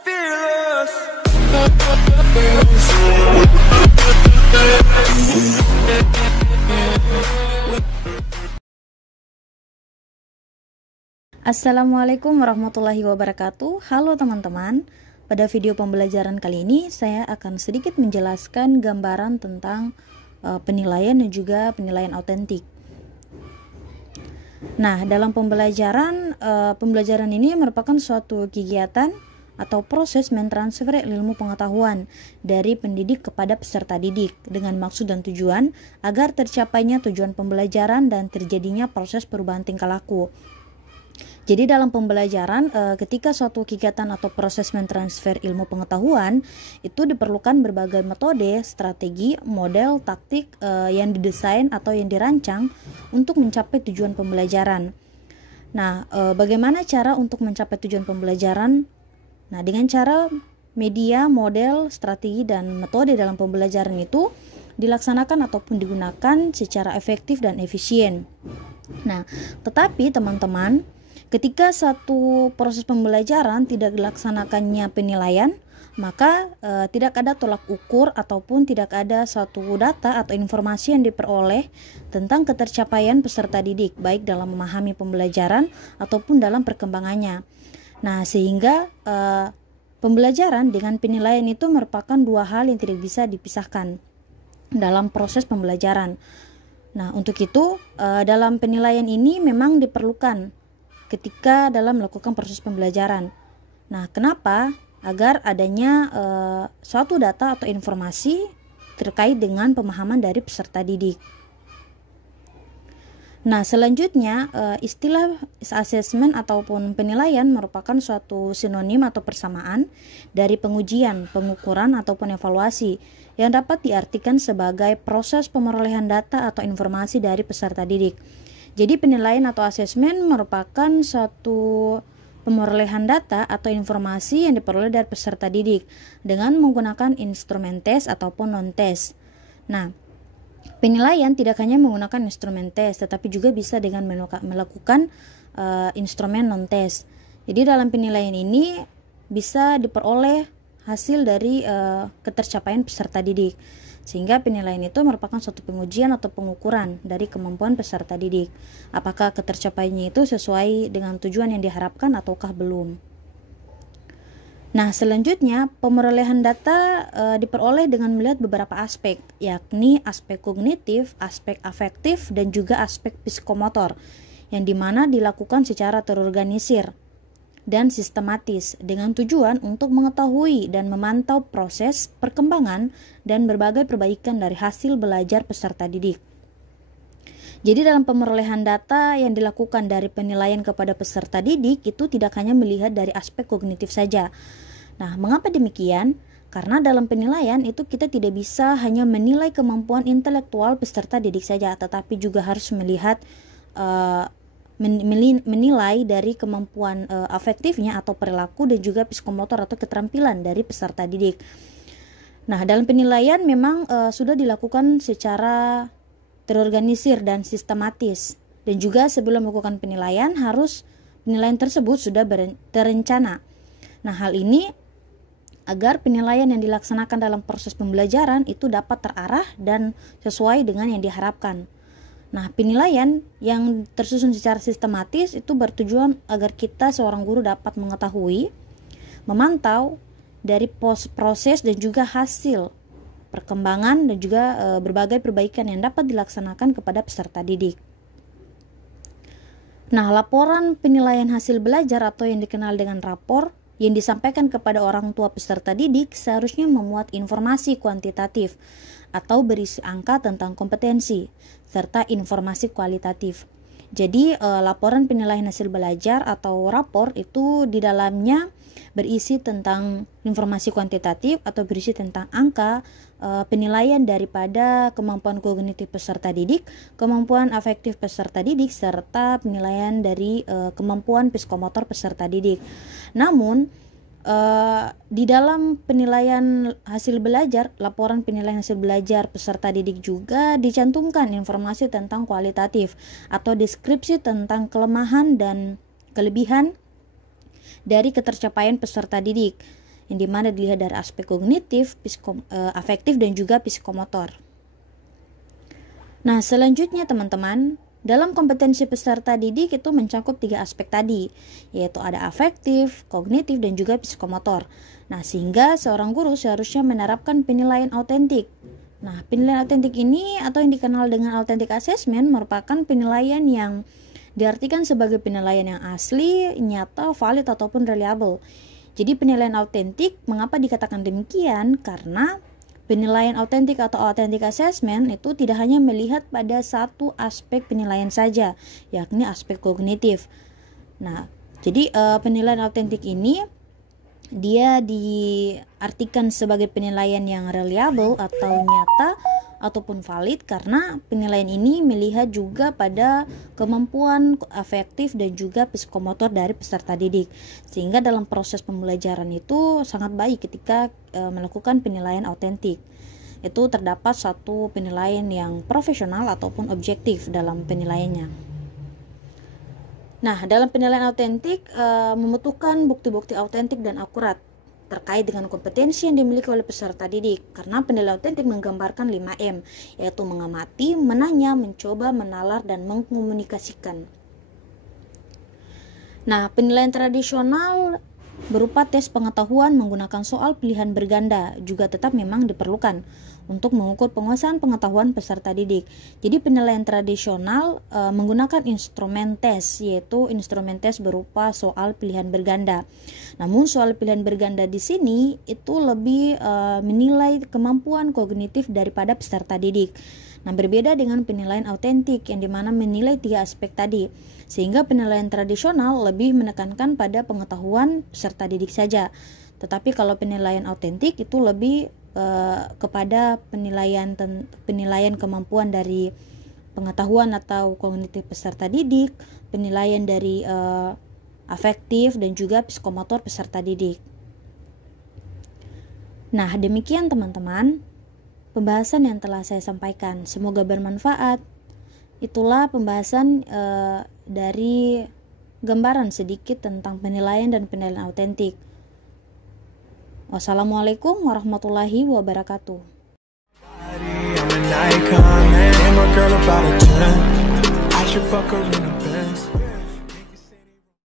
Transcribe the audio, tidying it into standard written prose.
fearless. Assalamualaikum warahmatullahi wabarakatuh. Halo teman-teman. Pada video pembelajaran kali ini saya akan sedikit menjelaskan gambaran tentang penilaian dan juga penilaian autentik. Nah, dalam pembelajaran ini merupakan suatu kegiatan atau proses mentransfer ilmu pengetahuan dari pendidik kepada peserta didik dengan maksud dan tujuan agar tercapainya tujuan pembelajaran dan terjadinya proses perubahan tingkah laku. Jadi dalam pembelajaran ketika suatu kegiatan atau proses mentransfer ilmu pengetahuan itu diperlukan berbagai metode, strategi, model, taktik yang didesain atau yang dirancang untuk mencapai tujuan pembelajaran. Nah, bagaimana cara untuk mencapai tujuan pembelajaran? Nah, dengan cara media, model, strategi, dan metode dalam pembelajaran itu dilaksanakan ataupun digunakan secara efektif dan efisien. Nah, tetapi teman-teman, ketika satu proses pembelajaran tidak dilaksanakannya penilaian, maka tidak ada tolak ukur ataupun tidak ada suatu data atau informasi yang diperoleh tentang ketercapaian peserta didik, baik dalam memahami pembelajaran ataupun dalam perkembangannya. Nah, sehingga pembelajaran dengan penilaian itu merupakan dua hal yang tidak bisa dipisahkan dalam proses pembelajaran. Nah, untuk itu dalam penilaian ini memang diperlukan ketika dalam melakukan proses pembelajaran. Nah, kenapa? Agar adanya suatu data atau informasi terkait dengan pemahaman dari peserta didik. Nah, selanjutnya istilah assessment ataupun penilaian merupakan suatu sinonim atau persamaan dari pengujian, pengukuran ataupun evaluasi yang dapat diartikan sebagai proses pemerolehan data atau informasi dari peserta didik. Jadi penilaian atau asesmen merupakan suatu pemerolehan data atau informasi yang diperoleh dari peserta didik dengan menggunakan instrumen tes ataupun non-tes. Nah, penilaian tidak hanya menggunakan instrumen tes, tetapi juga bisa dengan melakukan instrumen non-tes. Jadi dalam penilaian ini bisa diperoleh hasil dari ketercapaian peserta didik. Sehingga penilaian itu merupakan suatu pengujian atau pengukuran dari kemampuan peserta didik. Apakah ketercapaiannya itu sesuai dengan tujuan yang diharapkan ataukah belum. Nah, selanjutnya pemerolehan data diperoleh dengan melihat beberapa aspek, yakni aspek kognitif, aspek afektif, dan juga aspek psikomotor, yang dimana dilakukan secara terorganisir dan sistematis dengan tujuan untuk mengetahui dan memantau proses perkembangan dan berbagai perbaikan dari hasil belajar peserta didik. Jadi dalam pemerolehan data yang dilakukan dari penilaian kepada peserta didik itu tidak hanya melihat dari aspek kognitif saja. Nah, mengapa demikian? Karena dalam penilaian itu kita tidak bisa hanya menilai kemampuan intelektual peserta didik saja, tetapi juga harus melihat menilai dari kemampuan afektifnya atau perilaku dan juga psikomotor atau keterampilan dari peserta didik. Nah, dalam penilaian memang sudah dilakukan secara terorganisir dan sistematis, dan juga sebelum melakukan penilaian penilaian tersebut sudah terencana. Nah, hal ini agar penilaian yang dilaksanakan dalam proses pembelajaran itu dapat terarah dan sesuai dengan yang diharapkan. Nah, penilaian yang tersusun secara sistematis itu bertujuan agar kita seorang guru dapat mengetahui, memantau dari proses dan juga hasil perkembangan dan juga berbagai perbaikan yang dapat dilaksanakan kepada peserta didik. Nah, laporan penilaian hasil belajar atau yang dikenal dengan rapor yang disampaikan kepada orang tua peserta didik seharusnya memuat informasi kuantitatif atau berisi angka tentang kompetensi serta informasi kualitatif. Jadi laporan penilaian hasil belajar atau rapor itu di dalamnya berisi tentang informasi kuantitatif atau berisi tentang angka penilaian daripada kemampuan kognitif peserta didik, kemampuan afektif peserta didik, serta penilaian dari kemampuan psikomotor peserta didik. Namun di dalam penilaian hasil belajar, laporan penilaian hasil belajar peserta didik juga dicantumkan informasi tentang kualitatif atau deskripsi tentang kelemahan dan kelebihan dari ketercapaian peserta didik. yang dimana dilihat dari aspek kognitif, afektif, dan juga psikomotor. Nah, selanjutnya teman-teman, dalam kompetensi peserta didik itu mencakup 3 aspek tadi, yaitu ada afektif, kognitif, dan juga psikomotor. Nah, sehingga seorang guru seharusnya menerapkan penilaian autentik. Nah, penilaian autentik ini atau yang dikenal dengan authentic assessment merupakan penilaian yang diartikan sebagai penilaian yang asli, nyata, valid, ataupun reliable. Jadi penilaian autentik, mengapa dikatakan demikian? Karena penilaian autentik atau authentic assessment itu tidak hanya melihat pada satu aspek penilaian saja, yakni aspek kognitif. Nah, jadi penilaian autentik ini dia diartikan sebagai penilaian yang reliable atau nyata ataupun valid karena penilaian ini melihat juga pada kemampuan afektif dan juga psikomotor dari peserta didik, sehingga dalam proses pembelajaran itu sangat baik ketika melakukan penilaian autentik. Itu terdapat satu penilaian yang profesional ataupun objektif dalam penilaiannya. Nah, dalam penilaian autentik membutuhkan bukti-bukti autentik dan akurat terkait dengan kompetensi yang dimiliki oleh peserta didik, karena penilaian autentik menggambarkan 5M, yaitu mengamati, menanya, mencoba, menalar, dan mengkomunikasikan. Nah, penilaian tradisional berupa tes pengetahuan menggunakan soal pilihan berganda juga tetap memang diperlukan untuk mengukur penguasaan pengetahuan peserta didik. Jadi penilaian tradisional menggunakan instrumen tes, yaitu instrumen tes berupa soal pilihan berganda. Namun soal pilihan berganda di sini itu lebih menilai kemampuan kognitif daripada peserta didik. Nah, berbeda dengan penilaian autentik yang dimana menilai 3 aspek tadi, sehingga penilaian tradisional lebih menekankan pada pengetahuan peserta didik saja. Tetapi kalau penilaian autentik itu lebih kepada penilaian kemampuan dari pengetahuan atau kognitif peserta didik, penilaian dari afektif dan juga psikomotor peserta didik. Nah, demikian teman-teman pembahasan yang telah saya sampaikan. Semoga bermanfaat. Itulah pembahasan dari gambaran sedikit tentang penilaian dan penilaian autentik. Wassalamualaikum warahmatullahi wabarakatuh. I'm an icon, man. I'm a girl about a 10. I should fuck her in the Benz.